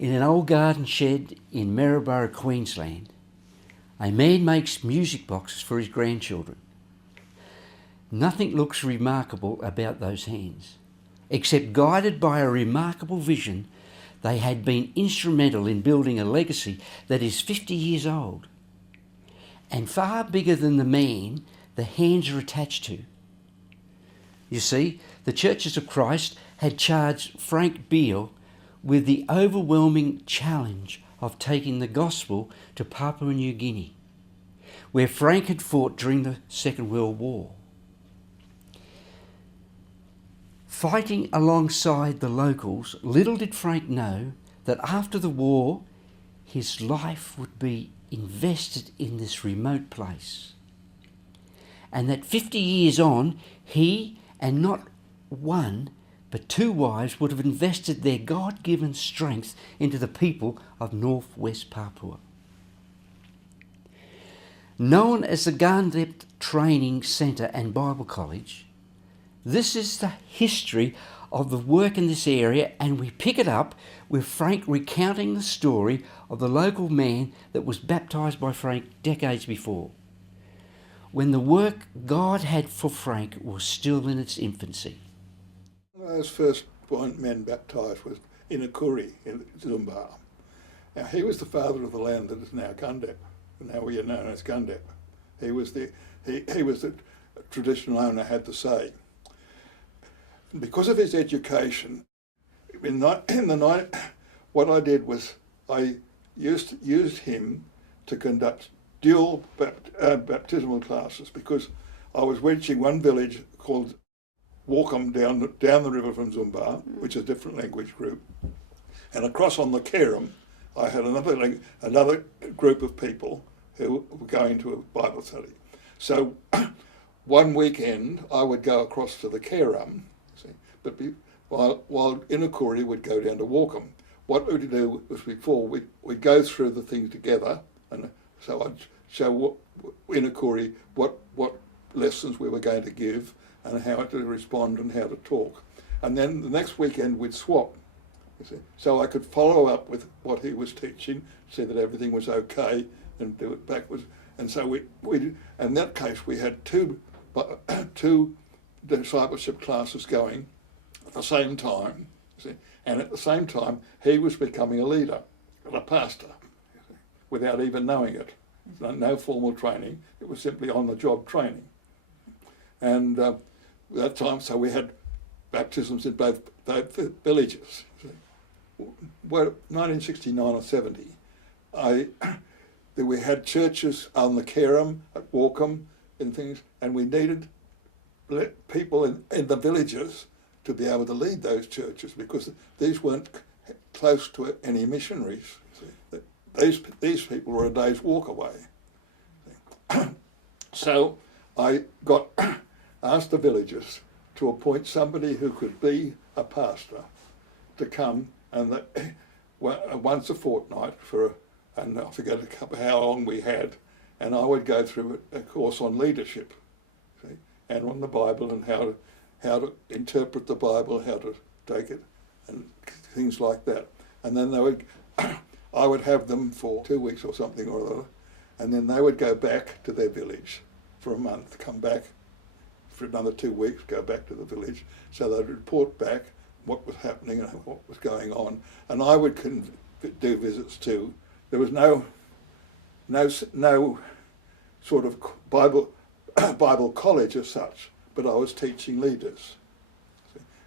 In an old garden shed in Maryborough, Queensland, a man makes music boxes for his grandchildren. Nothing looks remarkable about those hands, except guided by a remarkable vision, they had been instrumental in building a legacy that is 50 years old, and far bigger than the man the hands are attached to. You see, the Churches of Christ had charged Frank Beale with the overwhelming challenge of taking the gospel to Papua New Guinea, where Frank had fought during the Second World War. Fighting alongside the locals, little did Frank know that after the war, his life would be invested in this remote place. And that 50 years on, he, and not one, but two wives, would have invested their God-given strength into the people of northwest Papua. Known as the Gandep Training Centre and Bible College, this is the history of the work in this area, and we pick it up with Frank recounting the story of the local man that was baptised by Frank decades before, when the work God had for Frank was still in its infancy. One of those first men baptised was Inukuri in Zumba. Now, he was the father of the land that is now Gandep, now we are known as Gandep. He was the traditional owner, had to say. Because of his education, what I did was I used him to conduct dual baptismal classes, because I was reaching one village called Walkham down the river from Zumba, which is a different language group, and across on the Kerem, I had another group of people who were going to a Bible study. So one weekend I would go across to the Kerem, but while Inukuri would go down to Walkham. What we'd do was we'd go through the thing together, and so I'd show Inukuri what lessons we were going to give and how to respond and how to talk. And then the next weekend we'd swap, you see. So I could follow up with what he was teaching, see that everything was okay, and do it backwards. And so we in that case we had two discipleship classes going at the same time, you see. And at the same time he was becoming a leader and a pastor, you see, without even knowing it. No formal training, it was simply on-the-job training. And that time, so we had baptisms in both villages. Well, 1969 or 70, we had churches on the Kerem, at Walkham, and things, and we needed people in the villages to be able to lead those churches, because these weren't close to any missionaries. These people were a day's walk away. So I asked the villagers to appoint somebody who could be a pastor to come and once a fortnight and I forget how long we had, and I would go through a course on leadership, see, and on the Bible, and how to interpret the Bible, how to take it, and things like that. And then I would have them for 2 weeks or something or other, and then they would go back to their village for a month, come back for another 2 weeks, go back to the village. So they'd report back what was happening and what was going on. And I would do visits too. There was no sort of Bible college as such, but I was teaching leaders.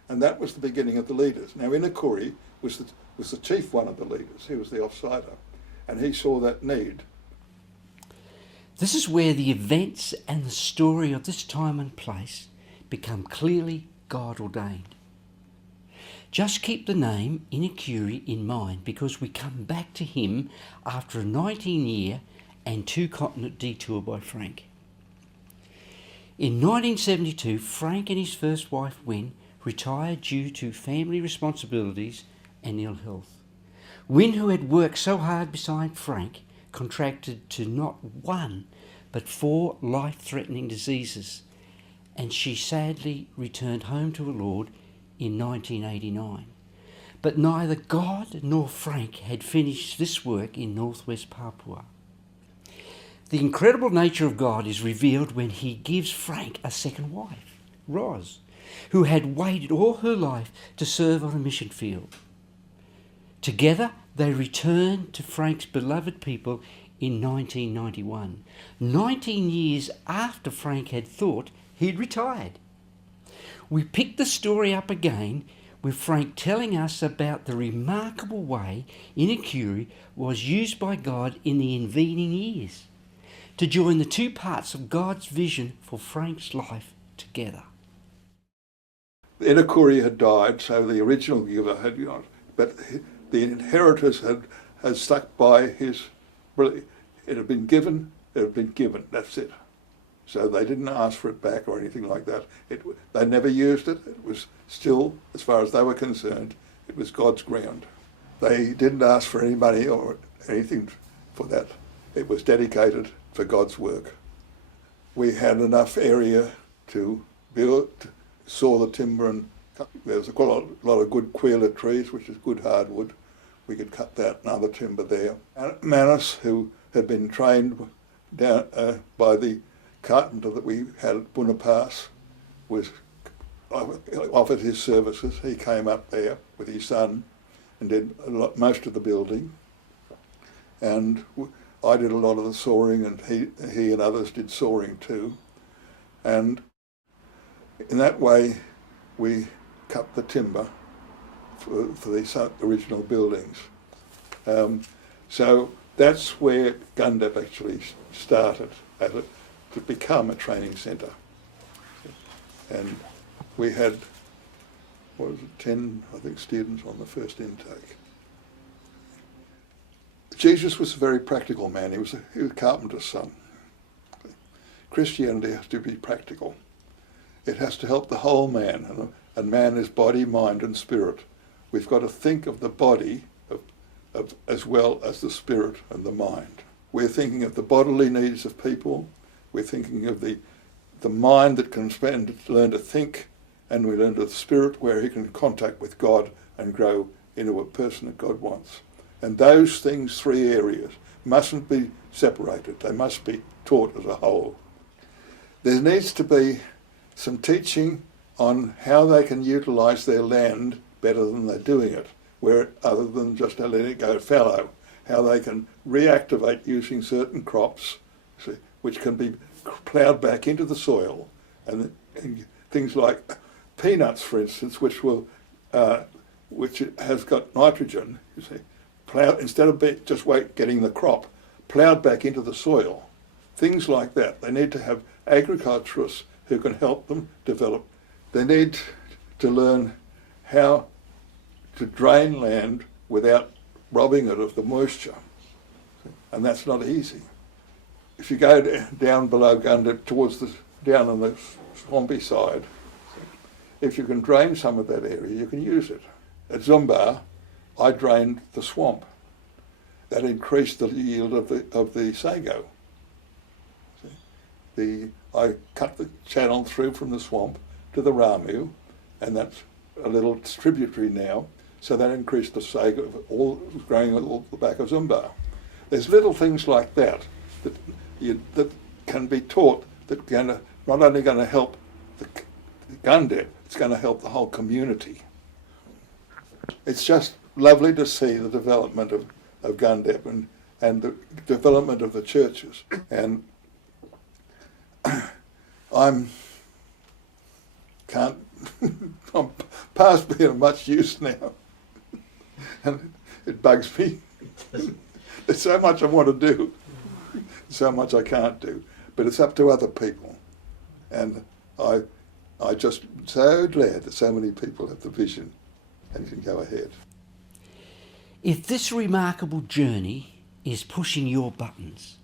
And that was the beginning of the leaders. Now Inukuri was the chief one of the leaders. He was the offsider, and he saw that need. This is where the events and the story of this time and place become clearly God ordained. Just keep the name Inukuri in mind, because we come back to him after a 19-year and 2-continent detour by Frank. In 1972, Frank and his first wife, Wynne, retired due to family responsibilities and ill health. Wynne, who had worked so hard beside Frank, contracted to not one but 4 life-threatening diseases, and she sadly returned home to her Lord in 1989. But neither God nor Frank had finished this work in northwest Papua. The incredible nature of God is revealed when he gives Frank a second wife, Roz, who had waited all her life to serve on a mission field. Together, they returned to Frank's beloved people in 1991, 19 years after Frank had thought he'd retired. We picked the story up again with Frank telling us about the remarkable way Inakuri was used by God in the intervening years to join the two parts of God's vision for Frank's life together. Inakuri had died, so the original giver had gone, but the inheritors had stuck by his. It had been given. That's it. So they didn't ask for it back or anything like that. They never used it. It was still, as far as they were concerned, it was God's ground. They didn't ask for any money or anything for that. It was dedicated for God's work. We had enough area to build, to saw the timber, and there was quite a lot of good queeler trees, which is good hardwood. We could cut that and other timber there. Manus, who had been trained down by the carpenter that we had at Buna Pass, offered his services. He came up there with his son and did most of the building. And I did a lot of the sawing, and he and others did sawing too. And in that way, we cut the timber for these original buildings. So that's where Gandep actually started to become a training centre. And we had, 10, I think, students on the first intake. Jesus was a very practical man. He was a carpenter's son. Christianity has to be practical. It has to help the whole man, and man is body, mind and spirit. We've got to think of the body as well as the spirit and the mind. We're thinking of the bodily needs of people. We're thinking of the mind that can learn to think, and we learn to the spirit where he can contact with God and grow into a person that God wants. And those things, three areas, mustn't be separated. They must be taught as a whole. There needs to be some teaching on how they can utilise their land better than they're doing it, other than just letting it go fallow, how they can reactivate using certain crops, which can be ploughed back into the soil, and things like peanuts, for instance, which has got nitrogen, you see, ploughed, instead of just getting the crop, ploughed back into the soil. Things like that. They need to have agriculturists who can help them develop. They need to learn how to drain land without robbing it of the moisture. And that's not easy. If you go down below Gandep down on the swampy side, if you can drain some of that area, you can use it. At Zumba, I drained the swamp. That increased the yield of the sago. I cut the channel through from the swamp to the Ramu, and that's a little tributary now, so that increased the sago growing all the back of Zumba. There's little things like that that can be taught that not only going to help the Gandep, it's going to help the whole community. It's just lovely to see the development of Gandep and the development of the churches. And I'm past being of much use now, and it bugs me. There's so much I want to do, so much I can't do, but it's up to other people. And I just so glad that so many people have the vision and can go ahead. If this remarkable journey is pushing your buttons,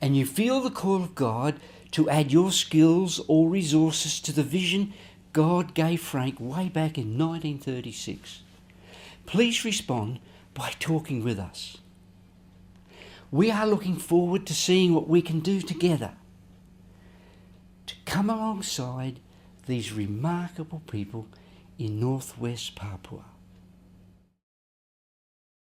and you feel the call of God to add your skills or resources to the vision God gave Frank way back in 1936, please respond by talking with us. We are looking forward to seeing what we can do together to come alongside these remarkable people in northwest Papua.